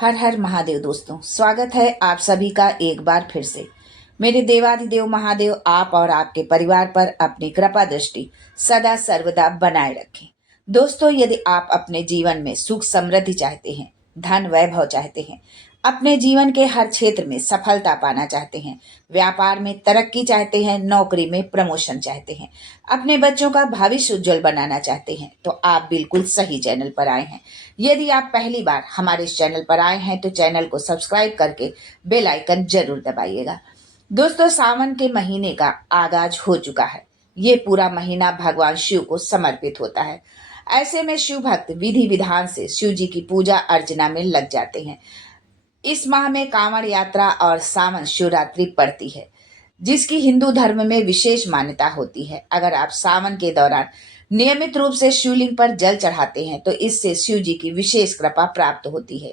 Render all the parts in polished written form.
हर हर महादेव दोस्तों, स्वागत है आप सभी का एक बार फिर से। मेरे देवाधिदेव महादेव आप और आपके परिवार पर अपनी कृपा दृष्टि सदा सर्वदा बनाए रखें। दोस्तों, यदि आप अपने जीवन में सुख समृद्धि चाहते हैं, धन वैभव चाहते हैं, अपने जीवन के हर क्षेत्र में सफलता पाना चाहते हैं, व्यापार में तरक्की चाहते हैं, नौकरी में प्रमोशन चाहते हैं, अपने बच्चों का भविष्य उज्जवल बनाना चाहते हैं, तो आप बिल्कुल सही चैनल पर आए हैं। यदि आप पहली बार हमारे इस चैनल पर आए हैं तो चैनल को सब्सक्राइब करके बेल आइकन जरूर दबाइएगा। दोस्तों, सावन के महीने का आगाज हो चुका है। ये पूरा महीना भगवान शिव को समर्पित होता है। ऐसे में शिव भक्त विधि विधान से शिव जी की पूजा अर्चना में लग जाते हैं। इस माह में कांवड़ यात्रा और सावन शिवरात्रि पड़ती है, जिसकी हिंदू धर्म में विशेष मान्यता होती है। अगर आप सावन के दौरान नियमित रूप से शिवलिंग पर जल चढ़ाते हैं तो इससे शिव जी की विशेष कृपा प्राप्त होती है।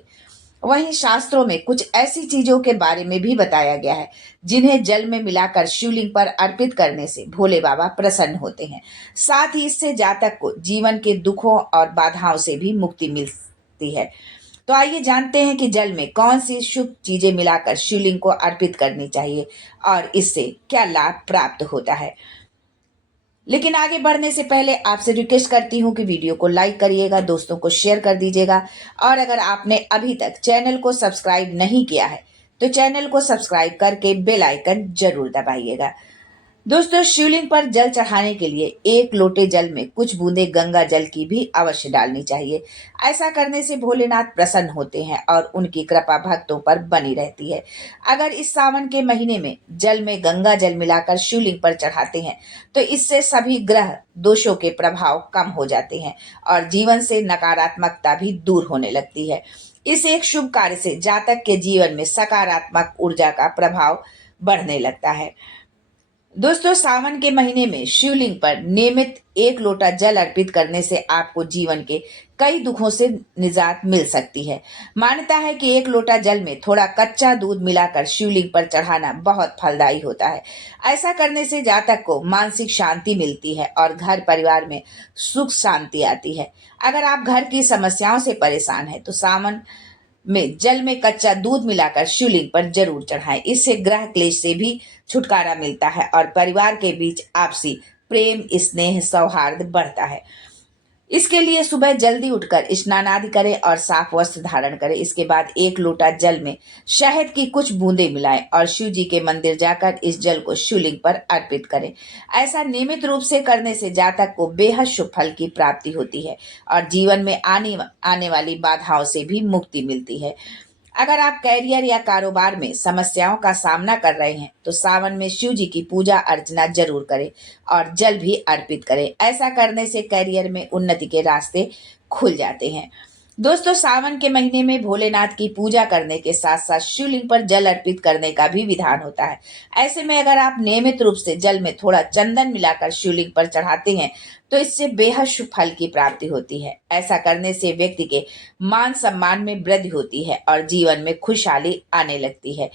वहीं शास्त्रों में कुछ ऐसी चीजों के बारे में भी बताया गया है जिन्हें जल में मिलाकर शिवलिंग पर अर्पित करने से भोले बाबा प्रसन्न होते हैं। साथ ही इससे जातक को जीवन के दुखों और बाधाओं से भी मुक्ति मिलती है। तो आइए जानते हैं कि जल में कौन सी शुभ चीजें मिलाकर शिवलिंग को अर्पित करनी चाहिए और इससे क्या लाभ प्राप्त होता है। लेकिन आगे बढ़ने से पहले आपसे रिक्वेस्ट करती हूँ कि वीडियो को लाइक करिएगा, दोस्तों को शेयर कर दीजिएगा और अगर आपने अभी तक चैनल को सब्सक्राइब नहीं किया है तो चैनल को सब्सक्राइब करके बेल आइकन जरूर दबाइएगा। दोस्तों, शिवलिंग पर जल चढ़ाने के लिए एक लोटे जल में कुछ बूंदे गंगा जल की भी अवश्य डालनी चाहिए। ऐसा करने से भोलेनाथ प्रसन्न होते हैं और उनकी कृपा भक्तों पर बनी रहती है। अगर इस सावन के महीने में जल में गंगा जल मिलाकर शिवलिंग पर चढ़ाते हैं तो इससे सभी ग्रह दोषों के प्रभाव कम हो जाते हैं और जीवन से नकारात्मकता भी दूर होने लगती है। इस एक शुभ कार्य से जातक के जीवन में सकारात्मक ऊर्जा का प्रभाव बढ़ने लगता है। दोस्तों, सावन के महीने में शिवलिंग पर नियमित एक लोटा जल अर्पित करने से आपको जीवन के कई दुखों से निजात मिल सकती है। मान्यता है कि एक लोटा जल में थोड़ा कच्चा दूध मिलाकर शिवलिंग पर चढ़ाना बहुत फलदायी होता है। ऐसा करने से जातक को मानसिक शांति मिलती है और घर परिवार में सुख शांति आती है। अगर आप घर की समस्याओं से परेशान हैं तो सावन में जल में कच्चा दूध मिलाकर शिवलिंग पर जरूर चढ़ाएं। इससे ग्रह क्लेश से भी छुटकारा मिलता है और परिवार के बीच आपसी प्रेम, स्नेह, सौहार्द बढ़ता है। इसके लिए सुबह जल्दी उठकर स्नान आदि करें और साफ वस्त्र धारण करें। इसके बाद एक लोटा जल में शहद की कुछ बूंदें मिलाएं और शिव जी के मंदिर जाकर इस जल को शिवलिंग पर अर्पित करें। ऐसा नियमित रूप से करने से जातक को बेहद शुभ फल की प्राप्ति होती है और जीवन में आने वाली बाधाओं से भी मुक्ति मिलती है। अगर आप कैरियर या कारोबार में समस्याओं का सामना कर रहे हैं तो सावन में शिव जी की पूजा अर्चना जरूर करें और जल भी अर्पित करें। ऐसा करने से कैरियर में उन्नति के रास्ते खुल जाते हैं। दोस्तों, सावन के महीने में भोलेनाथ की पूजा करने के साथ साथ शिवलिंग पर जल अर्पित करने का भी विधान होता है। ऐसे में अगर आप नियमित रूप से जल में थोड़ा चंदन मिलाकर शिवलिंग पर चढ़ाते हैं तो इससे बेहद शुभ फल की प्राप्ति होती है। ऐसा करने से व्यक्ति के मान सम्मान में वृद्धि होती है और जीवन में खुशहाली आने लगती है।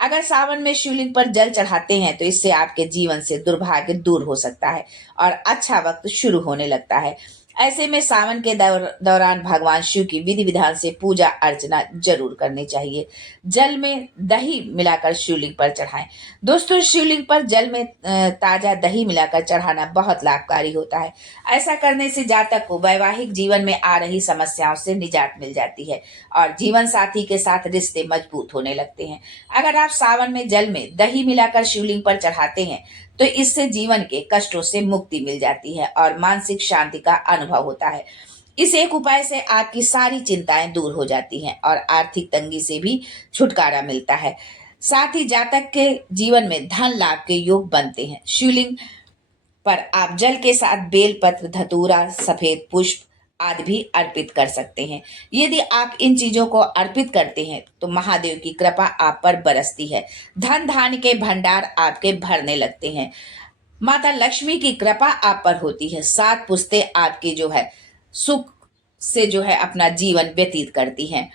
अगर सावन में शिवलिंग पर जल चढ़ाते हैं तो इससे आपके जीवन से दुर्भाग्य दूर हो सकता है और अच्छा वक्त शुरू होने लगता है। ऐसे में सावन के दौरान भगवान शिव की विधि विधान से पूजा अर्चना जरूर करनी चाहिए। जल में दही मिलाकर शिवलिंग पर चढ़ाएं। दोस्तों, शिवलिंग पर जल में ताजा दही मिलाकर चढ़ाना बहुत लाभकारी होता है। ऐसा करने से जातक को वैवाहिक जीवन में आ रही समस्याओं से निजात मिल जाती है और जीवन साथी के साथ रिश्ते मजबूत होने लगते हैं। अगर आप सावन में जल में दही मिलाकर शिवलिंग पर चढ़ाते हैं तो इससे जीवन के कष्टों से मुक्ति मिल जाती है और मानसिक शांति का अनुभव होता है। इस एक उपाय से आपकी सारी चिंताएं दूर हो जाती हैं और आर्थिक तंगी से भी छुटकारा मिलता है। साथ ही जातक के जीवन में धन लाभ के योग बनते हैं। शिवलिंग पर आप जल के साथ बेलपत्र, धतूरा, सफेद पुष्प आदि भी अर्पित कर सकते हैं। यदि आप इन चीजों को अर्पित करते हैं तो महादेव की कृपा आप पर बरसती है। धन धान्य के भंडार आपके भरने लगते हैं। माता लक्ष्मी की कृपा आप पर होती है। 7 पुश्तें आपकी सुख से अपना जीवन व्यतीत करती हैं।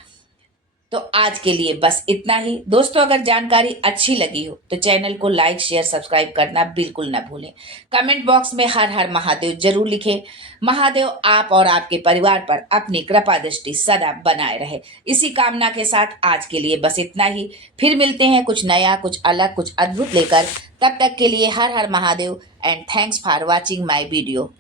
तो आज के लिए बस इतना ही। दोस्तों, अगर जानकारी अच्छी लगी हो तो चैनल को लाइक शेयर सब्सक्राइब करना बिल्कुल ना भूलें। कमेंट बॉक्स में हर हर महादेव जरूर लिखें। महादेव आप और आपके परिवार पर अपनी कृपा दृष्टि सदा बनाए रहे, इसी कामना के साथ आज के लिए बस इतना ही। फिर मिलते हैं कुछ नया, कुछ अलग, कुछ अद्भुत लेकर। तब तक के लिए हर हर Mahadev and thanks for watching my video.